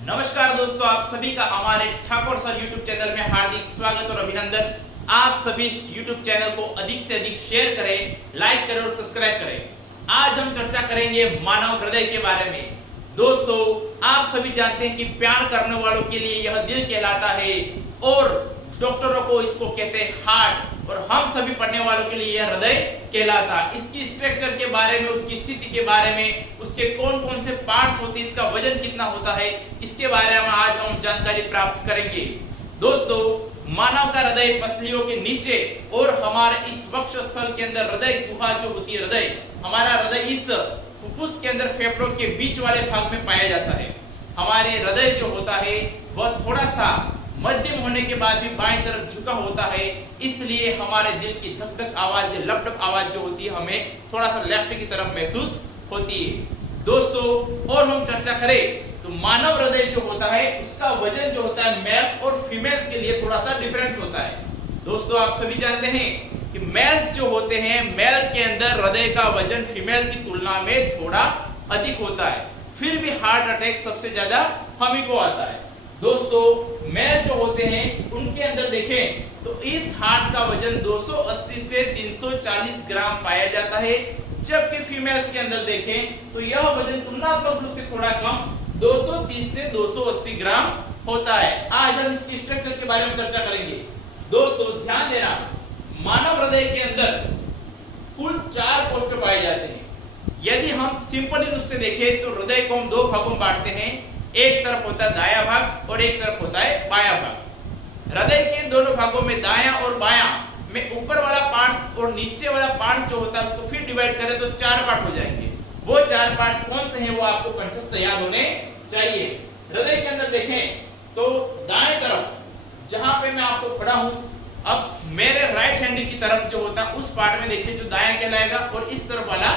नमस्कार दोस्तों, आप सभी का हमारे ठाकुर सर यूट्यूब चैनल में हार्दिक स्वागत और अभिनंदन। आप सभी इस यूट्यूब चैनल को अधिक से अधिक शेयर करें, लाइक करें और सब्सक्राइब करें। आज हम चर्चा करेंगे मानव हृदय के बारे में। दोस्तों, आप सभी जानते हैं कि प्यार करने वालों के लिए यह दिल कहलाता है और डॉक्टरों को इसको कहते हैं हार्ट, और हम सभी पढ़ने वालों के लिए यह हृदय कहलाता है। इसकी स्ट्रक्चर के बारे में, उसकी स्थिति के बारे में, उसके कौन कौन से पार्ट्स होते हैं, इसका वजन कितना होता है, इसके बारे में आज हम जानकारी प्राप्त करेंगे। दोस्तों, मानव का हृदय पसलियों के नीचे और हमारे इस वक्षस्थल के अंदर हृदय गुहा जो होती है, हृदय हमारा हृदय इस फुफ्फुस के अंदर फेफड़ों के बीच वाले भाग में पाया जाता है। हमारे हृदय जो होता है वह थोड़ा सा मध्यम होने के बाद भी बाएं तरफ झुका होता है, इसलिए हमारे दिल की धक धक आवाज, लपटप आवाज जो होती है हमें थोड़ा सा लेफ्ट की तरफ महसूस होती है। दोस्तों, और हम चर्चा करें तो मानव हृदय जो होता है उसका वजन जो होता है मेल और फीमेल्स के लिए थोड़ा सा डिफरेंस होता है। दोस्तों, आप सभी जानते हैं कि मेल्स जो होते हैं, मेल के अंदर हृदय का वजन फीमेल की तुलना में थोड़ा अधिक होता है, फिर भी हार्ट अटैक सबसे ज्यादा हम ही को आता है। दोस्तों, मेल जो होते हैं उनके अंदर देखें तो इस हार्ट का वजन 280 से 340 ग्राम पाया जाता है, जबकि फीमेल्स के अंदर देखें तो यह वजन तुलनात्मक रूप से थोड़ा कम 230 से 280 ग्राम होता है। आज हम इसकी स्ट्रक्चर के बारे में चर्चा करेंगे। दोस्तों, ध्यान देना, मानव हृदय के अंदर कुल 4 कोष्ठ पाए जाते हैं। यदि हम सिंपल रूप से देखें तो हृदय को हम 2 भागों में बांटते हैं, एक तरफ होता है दायां भाग और एक तरफ होता है बायां भाग। हृदय के दोनों भागों में दायां और बायां में ऊपर वाला पार्ट्स और नीचे वाला पार्ट जो होता है उसको फिर डिवाइड करें तो 4 पार्ट हो जाएंगे। वो 4 पार्ट कौन से हैं वो आपको कंठस्थ याद होने चाहिए। हृदय के अंदर देखें तो दाएं तरफ जहां पे मैं आपको खड़ा हूं, अब मेरे राइट हैंड की तरफ जो होता है उस पार्ट में देखिए जो दायां कहलाएगा और इस तरफ वाला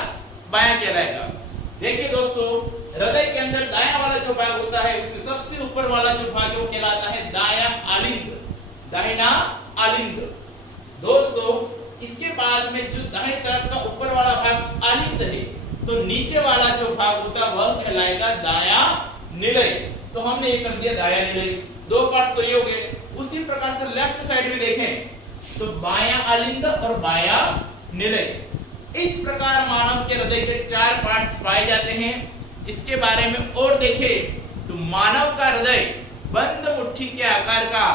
बायां कहलाएगा। देखिए दोस्तों, हृदय के अंदर दायां वाला जो भाग होता है उसमें सबसे ऊपर वाला जो भाग है वो कहलाता है दायां आलिंद, दाहिना आलिंद। दोस्तों, इसके बाद में जो दाहिनी तरफ का ऊपर वाला भाग आलिंद है तो नीचे वाला जो भाग होता है वह कहलाएगा दायां निलय। तो हमने ये कर दिया दायां निलय, 2 पार्ट्स तो ये हो गए। उसी प्रकार से लेफ्ट साइड में देखें तो बायां आलिंद और बायां निलय। इस प्रकार मानव के हृदय के 4 पार्ट्स पाए जाते हैं। इसके बारे में और देखें तो मानव का हृदय बंद मुट्ठी के आकार का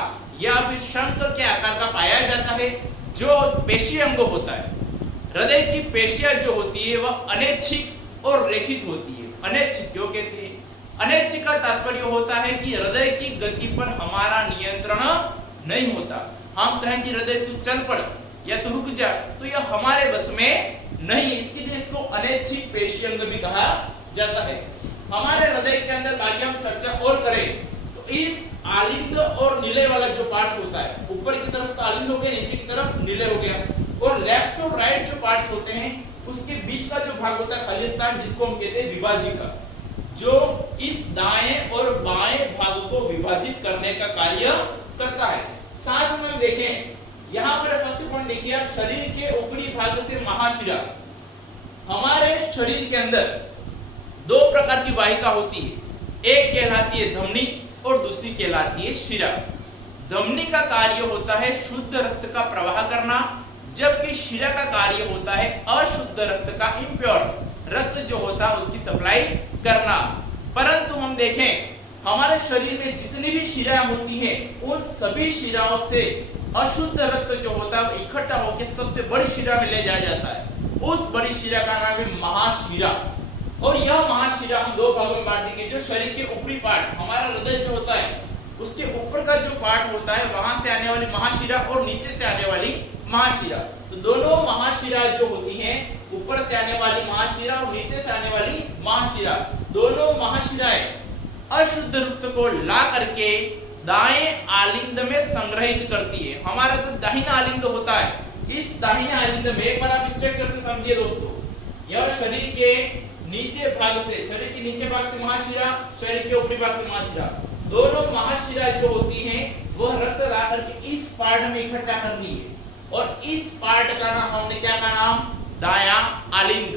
या फिर शंख के आकार का पाया जाता है, जो पेशीय अंग होता है। हृदय की पेशियां जो होती है वह अनैच्छिक और रेखित होती है। अनैच्छिक क्यों कहते हैं? अनैच्छिक का तात्पर्य होता है कि हृदय की गति पर हमारा नियंत्रण नहीं होता। हम कहें कि हृदय तू चल पड़ या तू रुक जा, तो यह हमारे बस में नहीं, इसके लिए इसको अनैच्छिक पेशीय अंग भी कहा जाता है। हमारे हृदय के अंदर आगे हम चर्चा और करें तो इस आलिंद और निलय वाला जो पार्ट्स होता है, ऊपर की तरफ तो आलिंद हो गया, नीचे की तरफ निलय हो गया, और लेफ्ट और राइट जो पार्ट्स होते हैं उसके बीच का जो भाग होता है खलिस्तान, जिसको हम कहते हैं विभाजिका, जो इस दाएं और बाएं भाग को विभाजित करने का कार्य करता है। साथ में देखें यहाँ पर फर्स्ट पॉइंट देखिए आप, शरीर के ऊपरी भाग से महाशिरा। हमारे शरीर के अंदर 2 प्रकार की वाहिका होती है, एक कहलाती है धमनी और दूसरी कहलाती है शिरा। धमनी का कार्य होता है शुद्ध रक्त का प्रवाह करना, जबकि शिरा का कार्य होता है अशुद्ध रक्त का, इम्प्योर रक्त जो होता है उसकी सप्लाई करना। परंतु हम देखें हमारे शरीर में जितनी भी शिराएं होती हैं उन सभी शिराओं से अशुद्ध रक्त जो होता है इकट्ठा होकर सबसे बड़ी शिरा में ले जाया जाता है। उस बड़ी शिरा का नाम है महाशिरा, और यह महाशिरा हम 2 भागों में बांट देंगे। जो शरीर के ऊपरी पार्ट, हमारा हृदय जो होता है उसके ऊपर का जो पार्ट होता है वहां से आने वाली महाशिरा और नीचे से आने वाली महाशिरा। तो दोनों महाशिरा जो होती हैं, ऊपर से आने वाली महाशिरा और नीचे से आने वाली महाशिरा, दोनों महाशिराएं अशुद्ध रक्त को ला करके दाएं आलिंद में संग्रहित करती है। हमारा जो दाहिना आलिंद होता है, इस दाहिने आलिंद में एक बार आप स्ट्रक्चर से समझिए दोस्तों, यह शरीर के नीचे भाग से, शरीर के नीचे भाग से महाशिरा, शरीर के ऊपरी भाग से महाशिरा, दोनों महाशिरा जो होती हैं वह रक्त ला करके इस पार्ट में इकट्ठा कर रही है, और इस पार्ट का नाम हमने क्या कहा, नाम दायां आलिंद।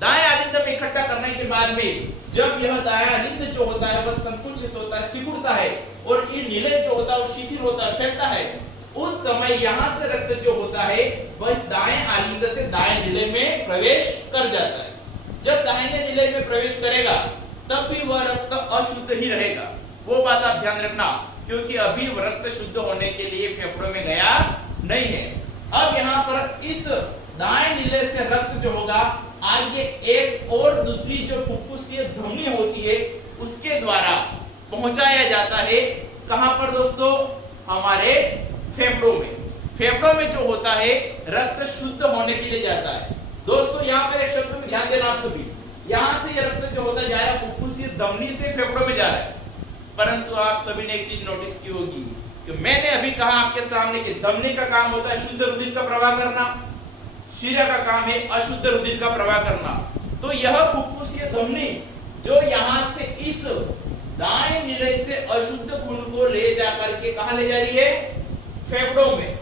दाएं आलिंद में इकट्ठा करने के बाद में जब यह दायां आलिंद जो होता है वह संकुचित होता है, सिकुड़ता है और ये निलय जो होता है वो शिथिल होता है, फैलता है, उस समय यहां से रक्त जो होता है वह इस दाएं आलिंद से दाएं निलय में प्रवेश कर जाता है। जब दाहिने निलय में प्रवेश करेगा तब भी वह रक्त अशुद्ध ही रहेगा, वो बात आप ध्यान रखना, क्योंकि अभी रक्त शुद्ध होने के लिए फेफड़ों में गया नहीं है। अब यहाँ पर इस दाएं निलय से रक्त जो होगा आगे एक और दूसरी जो फुफ्फुसीय धमनी होती है उसके द्वारा पहुंचाया जाता है। कहां पर दोस्तों? हमारे फेफड़ों में। फेफड़ों में जो होता है रक्त शुद्ध होने के लिए जाता है। दोस्तों यहाँ पर एक शब्द में ध्यान देना आप सभी, यहां से ये रक्त जो होता है जा रहा है फुफ्फुसीय धमनी से फेफड़ों में जा रहा है। परंतु आप सभी ने एक चीज नोटिस की होगी कि मैंने अभी कहा आपके सामने कि धमनी का काम होता है शुद्ध रुधिर का प्रवाह करना, शिरा का काम है अशुद्ध रुधिर का प्रवाह करना। तो यह फुफ्फुसीय धमनी जो यहां से इस दाएं निलय से अशुद्ध खून को ले जाकर के कहां ले जा रही है? फेफड़ों में।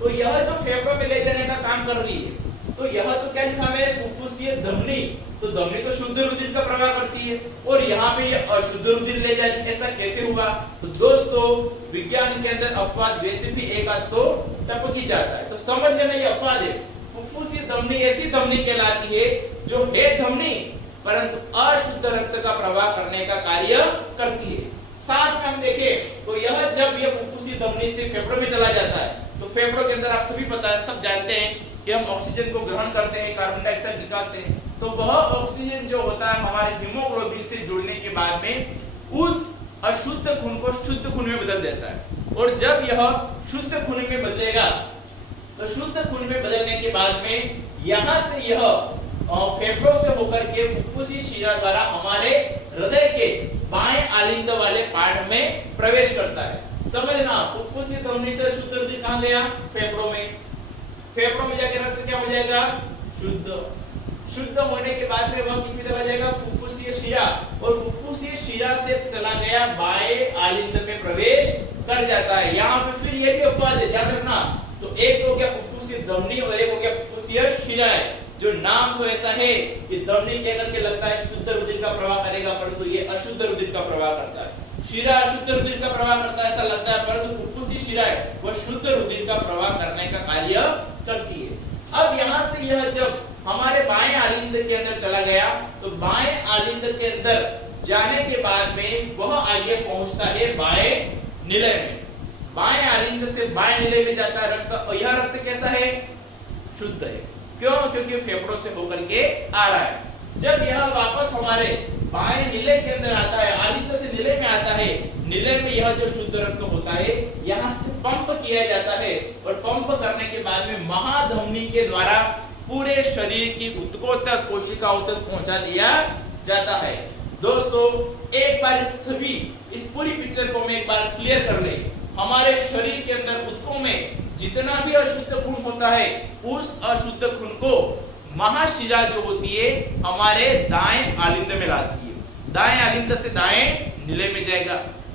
तो यह जो फेफड़ों में ले जाने का काम कर रही है, तो यह तो क्या लिखा है? फुफ्फुसीय धमनी। तो धमनी तो शुद्ध रुधिर का प्रवाह करती है और यहाँ पे ये अशुद्ध रुधिर ले जा रही है, ऐसा कैसे हुआ? तो दोस्तों विज्ञान के अंदर अपवाद वैसे भी एक आध तो टपक ही जाता है, तो समझ लेना ये अपवाद है। फुफ्फुसीय धमनी ऐसी धमनी कहलाती है जो है धमनी परंतु अशुद्ध रक्त का प्रवाह करने का कार्य करती है। साथ में हम देखें तो यह जब यह फुफ्फुसीय धमनी से फेफड़ों में चला जाता है तो फेफड़ों के अंदर आप सभी पता है, सब जानते हैं कि हम ऑक्सीजन को ग्रहण करते हैं, कार्बन डाइऑक्साइड निकालते हैं, तो वह ऑक्सीजन जो होता है हमारे हीमोग्लोबिन से जुड़ने के बाद में उस अशुद्ध खून को शुद्ध खून में बदल देता है। और जब यह शुद्ध खून में बदलेगा तो शुद्ध खून में बदलने के बाद में यहां से यह फेफड़ों से होकर के फुफ्फुसी शिरा द्वारा हमारे हृदय के बाएं आलिंद वाले पार्ट में प्रवेश करता है। समझना, फुफ्फुसी धमनी से शुद्ध रुधिर कहां गया? फेफड़ों में। फेफड़ों में जाकर रक्त क्या हो जाएगा? शुद्ध। शुद्ध होने के बाद में वह किसकी तरह जाएगा? फुफ्फुसीय शिरा, और फुफ्फुसीय शिरा से चला गया बाएं आलिंद में प्रवेश कर जाता है। यहाँ पे फिर ये भी अपवाद है, ध्यान रखना। तो एक तो हो गया फुफ्फुसीय धमनी और एक हो गया फुफ्फुसीय शिरा है, जो नाम तो ऐसा है कि धमनी कहकर के लगता है शुद्ध रुधिर का प्रवाह करेगा परंतु ये अशुद्ध रुधिर का प्रवाह करता है। शिरा अशुद्ध रुधिर का प्रवाह करता है ऐसा लगता है, परंतु फुफ्फुसी शिरा है वह शुद्ध रुधिर का प्रवाह करने का कार्य करती है। अब यहाँ से यह जब हमारे बाएं आलिंद के अंदर चला गया तो बाएं आलिंद के अंदर जाने के बाद में वह आगे पहुंचता है बाएं निलय में। बाएं आलिंद से बाएं निलय में जाता है रक्त, और यह रक्त कैसा है? शुद्ध है। क्यों? क्योंकि फेफड़ों से होकर के आ रहा है। जब यह वापस हमारे बाएं निलय के अंदर आता है, आलिंद से निलय में आता है, निलय में यह जो शुद्ध रक्त होता है यहाँ से पंप किया जाता है, और पंप करने के बाद में महाधमनी के द्वारा पूरे शरीर की ऊतकों तक, कोशिकाओं तक पहुंचा दिया जाता है। दोस्तों एक बार इस पूरी पिक्चर को हम एक बार क्लियर कर ले। हमारे शरीर के अंदर ऊतकों में जितना भी अशुद्ध खून होता है उस अशुद्ध खून को महाशिरा जो होती है हमारे दाएं आलिंद में लाती है। दाएं आलिंद से दाएं निलय में जाएगा,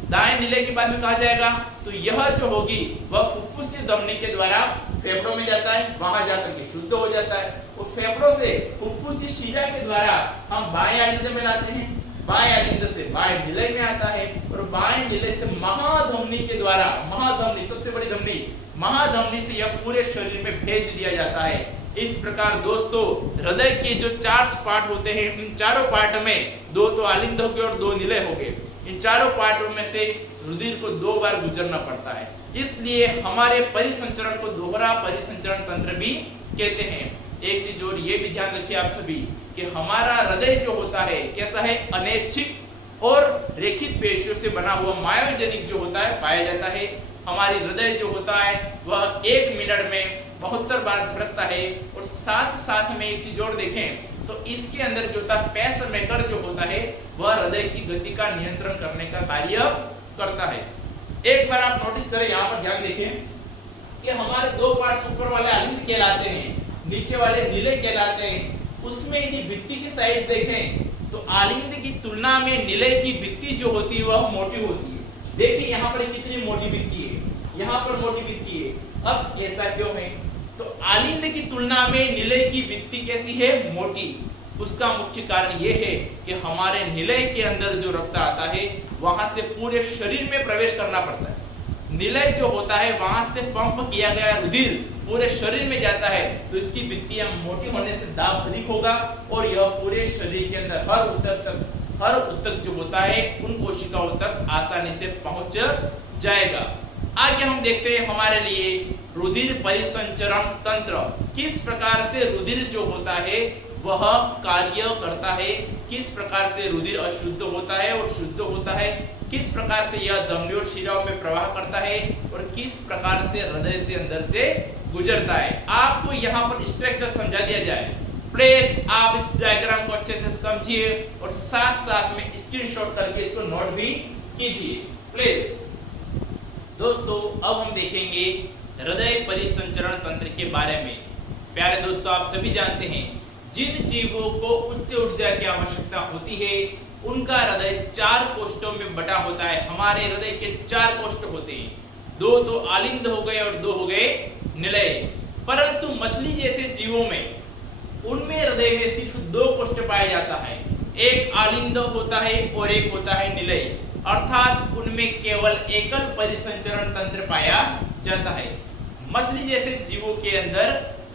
दाएं निलय के बाद में कहा जाएगा तो यह जो होगी वह फुफ्फुसी धमनी के द्वारा फेफड़ों में जाता है, वहां जाकर के शुद्ध हो जाता है। वो फेफड़ों से फुफ्फुसी शिरा के द्वारा हम बाएं आलिंद में लाते हैं, बाएं आलिंद से बाएं निलय में आता है, और बाएं निलय से महाधमनी के द्वारा, महाधमनी सबसे बड़ी धमनी, महाधमनी से यह पूरे शरीर में भेज दिया जाता है। इस प्रकार दोस्तों हृदय के जो 4 पार्ट होते हैं, इन चारों पार्ट में 2 तो आलिंद हो गए और 2 निलय हो गए। इन चारों पार्टों में से रुधिर को 2 बार गुजरना पड़ता है, इसलिए हमारे परिसंचरण को दोहरा परिसंचरण तंत्र भी कहते हैं। एक चीज और ये भी ध्यान रखिए आप सभी कि हमारा हृदय जो होता है कैसा है? अनैच्छिक और रेखित पेशियों से बना हुआ मायोजेनिक जो होता है पाया जाता है। हमारी हृदय जो होता है वह 1 मिनट में 72 बार धड़कता है, और साथ में एक चीज और देखें तो इसके अंदर जो होता है पेसमेकर जो होता है वह हृदय की गति का नियंत्रण करने का कार्य करता है। एक बार आप नोटिस करें, यहाँ पर ध्यान देखें कि हमारे 2 पार्ट्स ऊपर वाले आलिंद कहलाते हैं, नीचे वाले निलय कहलाते हैं। उसमें यदि भित्ति की साइज देखें तो आलिंद की तुलना में निलय की भित्ति जो होती है वह मोटी होती है। देखिए यहाँ पर कितनी मोटी भित्ति है, यहाँ पर मोटी भित्ति है। अब ऐसा क्यों है? तो आलिंद की तुलना में निलय की भित्ति कैसी है? मोटी। उसका मुख्य कारण ये है कि हमारे निलय के अंदर जो रक्त आता है वहां से पूरे शरीर में प्रवेश करना पड़ता है। निलय जो होता है वहां से पंप किया गया रुधिर पूरे शरीर में जाता है, तो इसकी भित्तियां मोटी होने से दाब अधिक होगा और यह पूरे शरीर के अंदर हर ऊतक जो होता है उन कोशिकाओं तक आसानी से पहुंच जाएगा। आगे हम देखते हैं हमारे लिए रुधिर परिसंचरण तंत्र, किस प्रकार से रुधिर जो होता है वह कार्य करता है, किस प्रकार से रुधिर अशुद्ध होता है और शुद्ध होता है, किस प्रकार से यह धमनियों और शिराओं में प्रवाह करता है और किस प्रकार से हृदय से अंदर से गुजरता है। आपको यहाँ पर स्ट्रक्चर समझा दिया जाए, प्लीज आप इस डायग्राम को अच्छे से समझिए और साथ साथ में स्क्रीनशॉट करके इसको नोट भी कीजिए प्लीज। दोस्तों अब हम देखेंगे हृदय परिसंचरण तंत्र के बारे में। प्यारे दोस्तों, आप सभी जानते हैं जिन जीवों को उच्च ऊर्जा की आवश्यकता होती है उनका हृदय 4 कोष्ठों में बटा होता है। हमारे हृदय के 4 कोष्ठ होते हैं, 2 तो आलिंद हो गए और 2 हो गए निलय। परंतु मछली जैसे जीवों में उनमें हृदय में सिर्फ 2 कोष्ठ पाया जाता है, एक आलिंद होता है और एक होता है निलय, अर्थात उनमें केवल एकल परिसंचरण तंत्र पाया जाता है। मछली जैसे जीवों के अंदर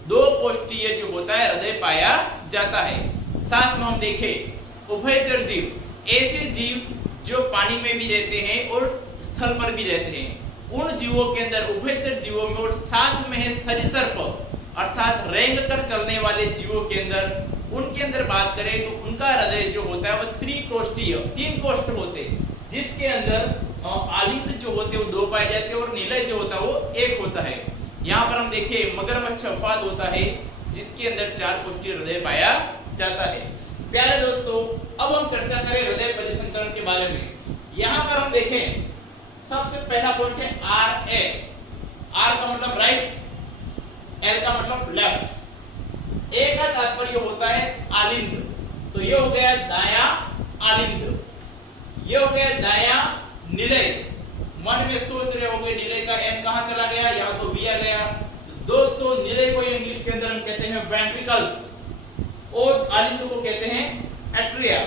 2 कोष्ठीय जो होता है हृदय पाया जाता है। साथ में हम देखें उभयचर जीव, ऐसे जीव जो पानी में भी रहते हैं और स्थल पर भी रहते हैं, उन जीवों के अंदर उभयचर जीवों में और साथ में है सरीसृप अर्थात रेंग कर चलने वाले जीवों के अंदर, उनके अंदर बात करें तो उनका हृदय जो होता है वह त्रिकोष्ठीय 3 कोष्ठ होते हैं, जिसके अंदर आलिंद जो होते हैं वो 2 पाए जाते हैं और निलय जो होता है वो 1 होता है। यहाँ पर हम देखें मगरमच्छ अफाद होता है जिसके अंदर 4 कोष्ठीय हृदय पाया जाता है। प्यारे दोस्तों, अब हम चर्चा करें हृदय परिसंचरण के बारे में। यहाँ पर हम देखें सबसे पहला पॉइंट है आर ए। आर का मतलब राइट, एल का मतलब लेफ्ट, ए का तात्पर्य होता है आलिंद, तो ये हो गया दाया आलिंद, ये हो गया दाया निलय। मन में सोच रहे होंगे निलय का एन कहां चला गया, यहां तो वी आ गया। दोस्तों निलय को इंग्लिश के अंदर हम कहते हैं वेंट्रिकल्स और आलिंद को कहते हैं एट्रिया।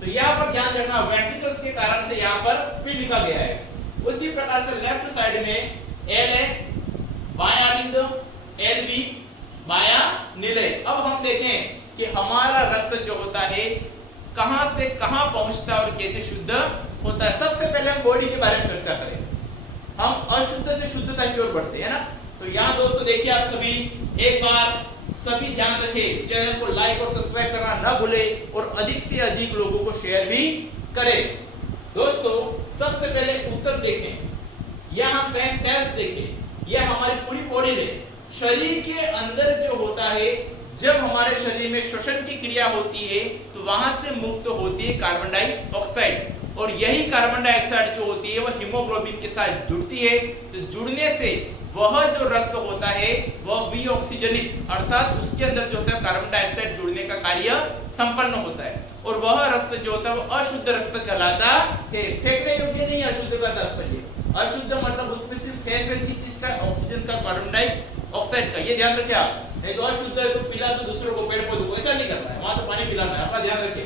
तो यहाँ पर ध्यान रखना वेंट्रिकल्स के कारण से यहाँ पर पी लिखा गया है। उसी प्रकार से लेफ्ट साइड में एल है बायां आलिंद, एल बी बायां निलय। अब हम देखें कि हमारा रक्त जो होता है कहां से कहां पहुंचता है और कैसे शुद्ध होता है। सबसे पहले हम बॉडी के बारे में चर्चा करें, हम अशुद्ध से शुद्धता की ओर बढ़ते हैं ना। तो यहाँ दोस्तों देखिए आप सभी एक बार सभी ध्यान रखें, चैनल को लाइक और सब्सक्राइब करना ना भूले और अधिक से अधिक लोगों को शेयर भी करें। दोस्तों सबसे पहले उत्तर देखें, यहाँ हम कहें सेल्स देखें, यह हमारी पूरी बॉडी में शरीर के अंदर जो होता है, जब हमारे शरीर में श्वसन की क्रिया होती है तो वहां से मुक्त होती है कार्बन डाइऑक्साइड, और यही कार्बन डाइऑक्साइड जो होती है वह हीमोग्लोबिन के साथ जुड़ती है। तो जुड़ने से वह जो रक्त होता है वह विऑक्सीजनित अर्थात उसके अंदर जो होता है कार्बन डाइऑक्साइड जुड़ने का कार्य संपन्न होता है, और वह रक्त जो होता है वह अशुद्ध रक्त कहलाता है। फेंकने योग्य नहीं अशुद्ध का तात्पर्य, अशुद्ध मतलब उसमें सिर्फ फेंक किस चीज का, ऑक्सीजन का, कार्बन डाइऑक्साइड का, ये ध्यान रखिए आप। नहीं तो अशुद्ध है तो पिला तो दूसरों को, पेड़ पौधों को, ऐसा नहीं करना है, वहां तो पानी पिलाना है, अपना ध्यान रखिए।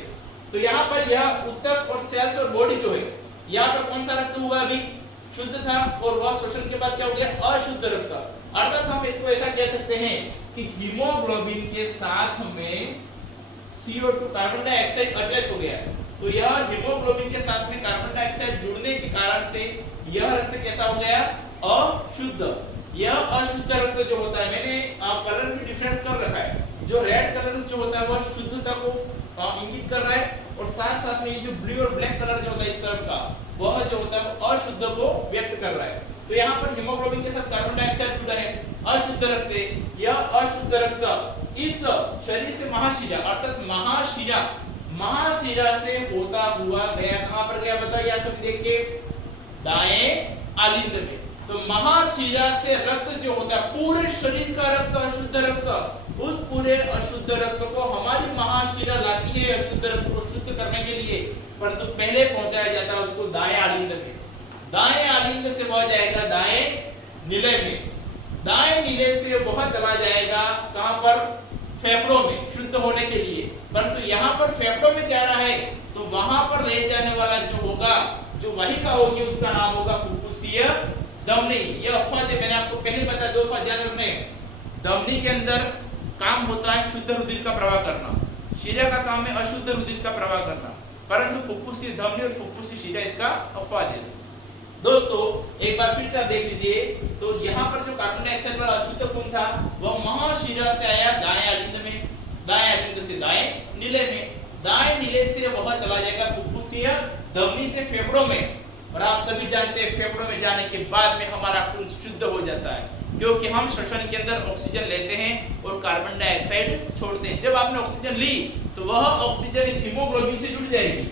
तो यहाँ पर यह ऊतक और सेल्स और बॉडी जो है, यहाँ पर कौन सा रक्त हुआ अभी शुद्ध था और वह शोषण के बाद क्या हो गया अशुद्ध रक्त। अर्थात हम इसको ऐसा कह सकते हैं कि हीमोग्लोबिन के साथ में CO2 कार्बन डाइऑक्साइड अटैच हो गया, तो यह हीमोग्लोबिन के साथ में कार्बन डाइऑक्साइड जुड़ने के कारण से यह रक्त कैसा हो गया अशुद्ध। यह अशुद्ध रक्त जो होता है, मैंने कलर भी डिफरेंस कर रखा है, जो रेड कलर जो होता है वह शुद्धता को इंगित कर रहा है, और साथ साथ में ये जो ब्लू और ब्लैक कलर जो होता है इस तरफ का, वह जो होता है वो अशुद्ध को व्यक्त कर रहा है। तो यहाँ पर हीमोग्लोबिन के साथ कार्बन डाइऑक्साइड जुड़ा है, अशुद्ध रक्त है। यह अशुद्ध रक्त इस शरीर से महाशिरा अर्थात महाशिरा से होता हुआ गया, कहां पर गया बताइए आप सब देख के, दाएं आलिंद में। तो महाशिरा से रक्त जो होता है पूरे शरीर का रक्त, अशुद्ध रक्त, उस पूरे अशुद्ध रक्त को हमारी महाशिरा लाती है अशुद्ध रक्त को शुद्ध करने के लिए, परंतु पहले पहुंचाया जाता है उसको दाएं आलिंद में। दाएं आलिंद से वह जाएगा दाएं निलय में, दाएं निलय से वह चला जाएगा कहां पर फेफड़ों में शुद्ध होने के लिए, परंतु यहाँ पर फेफड़ों में जा रहा है तो वहां पर ले जाने वाला जो होगा, जो वाहिका होगी, उसका नाम होगा फुफ्फुसीय धमनी। यह अफवाद है, मैंने आपको पहले बताया, 2 अफवाद ध्यान रखने। धमनी के अंदर काम होता है शुद्ध रुधिर का प्रवाह करना, शिरा का काम है अशुद्ध रुधिर का प्रवाह करना, परंतु फुफ्फुसीय धमनी और फुफ्फुसीय शिरा इसका अपवाद है। दोस्तों एक बार फिर से आप देख लीजिए, तो यहाँ पर जो कार्बन डाइऑक्साइड वाला अशुद्ध खून था वह महाशिरा से आया दाएं आलिंद में, दाएं आलिंद से दाएं नीले में, दाएं नीले से वह चला जाएगा फुफ्फुसीय धमनी से फेफड़ों में, और आप सभी जानते हैं फेफड़ों में जाने के बाद में हमारा खून शुद्ध हो जाता है, क्योंकि हम श्वसन के अंदर ऑक्सीजन लेते हैं और कार्बन डाइऑक्साइड छोड़ते हैं। जब आपने ऑक्सीजन ली तो वह ऑक्सीजन इस हीमोग्लोबिन से जुड़ जाएगी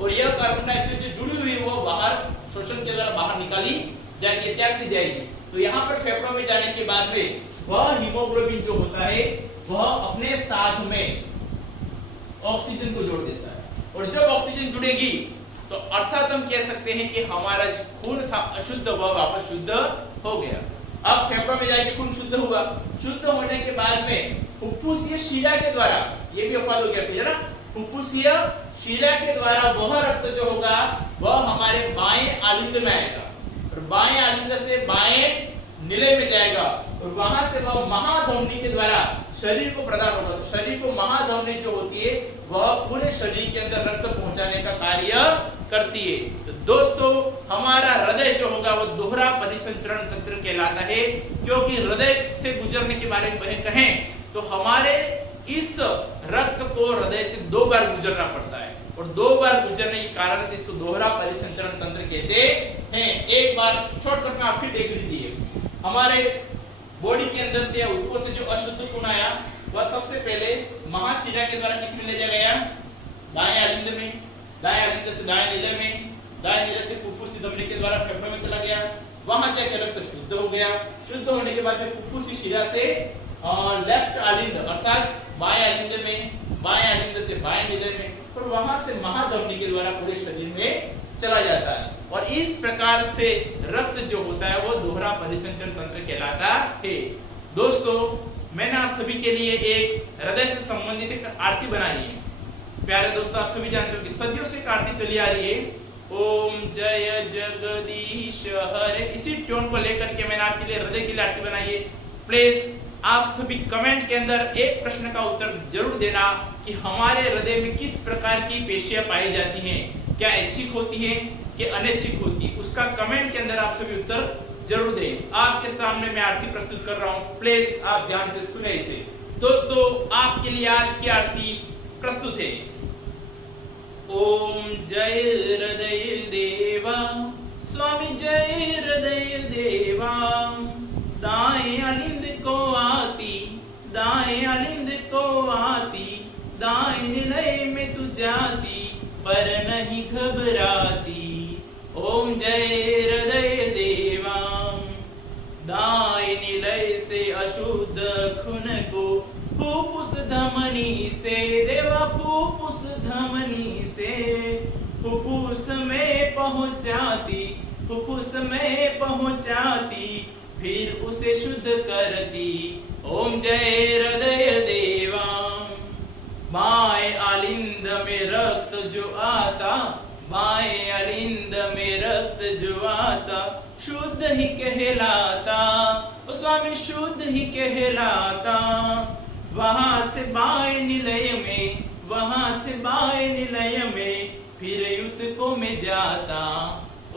और यह कार्बन डाइऑक्साइड जो जुड़ी हुई है वो बाहर श्वसन के द्वारा बाहर निकाली जाएगी, त्याग दी जाएगी। तो यहाँ पर फेफड़ों में जाने के बाद में वह हीमोग्लोबिन जो होता है वह अपने साथ में ऑक्सीजन को जोड़ देता है, और जब ऑक्सीजन जुड़ेगी तो अर्थात हम कह सकते हैं कि हमारा जो खून था अशुद्ध वह वापस शुद्ध हो गया। अब फेफड़ों में जाके खून शुद्ध हुआ, शुद्ध होने के बाद में फुफ्फुसीय शिरा के द्वारा, ये भी अफवाद हो गया फिर ना, फुफ्फुसीय शिरा के द्वारा वह रक्त जो होगा वह हमारे बाएं आलिंद में आएगा और बाएं आलिंद से बाएं नीले में जाएगा और वहां से वह महाधमनी के द्वारा शरीर को प्रदान होगा। तो शरीर को महाधमनी जो होती है वह पूरे शरीर के अंदर रक्त पहुंचाने का कार्य करती है। तो दोस्तों हमारा हृदय जो होगा वो दोहरा परिसंचरण तंत्र कहलाता है, क्योंकि हृदय से गुजरने के बारे में कहें तो हमारे इस रक्त को हृदय से 2 बार गुजरना पड़ता है, और 2 बार गुजरने के कारण से इसको दोहरा परिसंचरण तंत्र कहते हैं। एक बार शॉर्टकट में आप फिर देख लीजिए, हमारे बॉडी के अंदर से ऊपर से जो अशुद्ध खून आया वह सबसे पहले महाशिरा के द्वारा किस में ले जाया गया, दाएं आलिंद में, दाएं आलिंद से दाएं नीले में, दाएं नीले से फुफ्फुसी धमनी के द्वारा फेफड़ों में चला गया, वहां जाकर रक्त शुद्ध हो गया। शुद्ध होने के बाद में फुफ्फुसी शिरा से लेफ्ट आलिंद अर्थात बाएं आलिंद में, बाएं आलिंद से बाएं नीले में, और वहां से महाधमनी के द्वारा पूरे शरीर में चला जाता है। और इस प्रकार से रक्त जो होता है वो दोहरा परिसंचरण तंत्र कहलाता है। दोस्तों मैंने आप सभी के लिए एक हृदय से संबंधित एक आरती बनाई है। प्यारे दोस्तों आप सभी जानते हो कि सदियों से आरती चली आ रही है, ओम जय जगदीश हरे, इसी ट्यून को लेकर के मैंने आपके लिए हृदय के लिए आरती बनाई है। प्लीज आप सभी कमेंट के अंदर एक प्रश्न का उत्तर जरूर देना कि हमारे हृदय में किस प्रकार की पेशियां पाई जाती हैं, क्या ऐच्छिक होती है कि अनैच्छिक होती है, उसका कमेंट के अंदर आप सभी उत्तर जरूर दें। आपके सामने मैं आरती प्रस्तुत कर रहा हूं, प्लीज आप ध्यान से सुने इसे। दोस्तों आपके लिए आज की आरती प्रस्तुत है। ओम जय हृदय देवा स्वामी जय हृदय देवा, दाएं आलिंद को आती, दाएं आलिंद को आती, दाएं निलय में तू जाती पर नहीं घबराती। ओम जय हृदय देवा, दाएं निलय से अशुद्ध खून को फुफ्फुस धमनी से देवा, फुफ्फुस धमनी से फुफ्फुस में पहुंचाती, फुफ्फुस में पहुंचाती, फिर उसे शुद्ध करती। ओम जय हृदय देवा, बाएं आलिंद में रक्त जो आता, बाएं आलिंद में रक्त जो आता शुद्ध ही कहलाता, ओ स्वामी शुद्ध ही कहलाता। वहां से बाएं निलय में, वहां से बाएं निलय में फिर युतकों में जाता।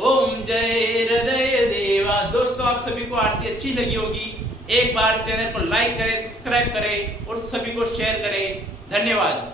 ओम जय हृदय देवा। दोस्तों आप सभी को आरती अच्छी लगी होगी, एक बार चैनल को लाइक करें, सब्सक्राइब करें और सभी को शेयर करें। धन्यवाद।